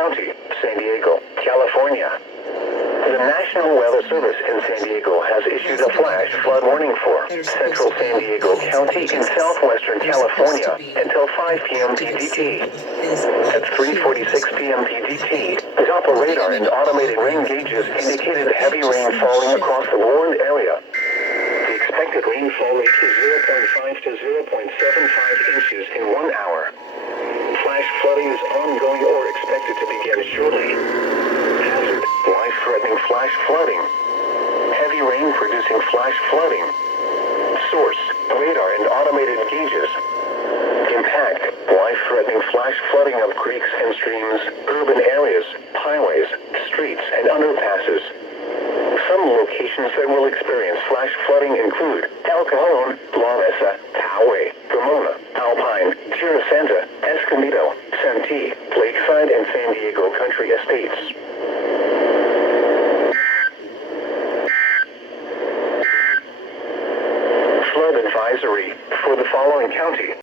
County, San Diego, California. The National Weather Service in San Diego has issued a flash flood warning for central San Diego County in southwestern California until 5 p.m. PDT. At 3:46 p.m. PDT, Doppler radar and automated rain gauges indicated heavy rain falling across the warned area. The expected rainfall rate is 0.5 to 0.75 inches in 1 hour. Flash flooding is ongoing or expected to begin shortly. Hazard: life-threatening flash flooding. Heavy rain producing flash flooding. Source: radar and automated gauges. Impact: life-threatening flash flooding of creeks and streams, urban areas, highways, streets, and underpasses. Some locations that will experience flash flooding include El Cajon, La Mesa, Poway, Pomona, Alpine, Tierra Santa, Escondido, Santee, Lakeside, and San Diego Country Estates. Flood advisory for the following county.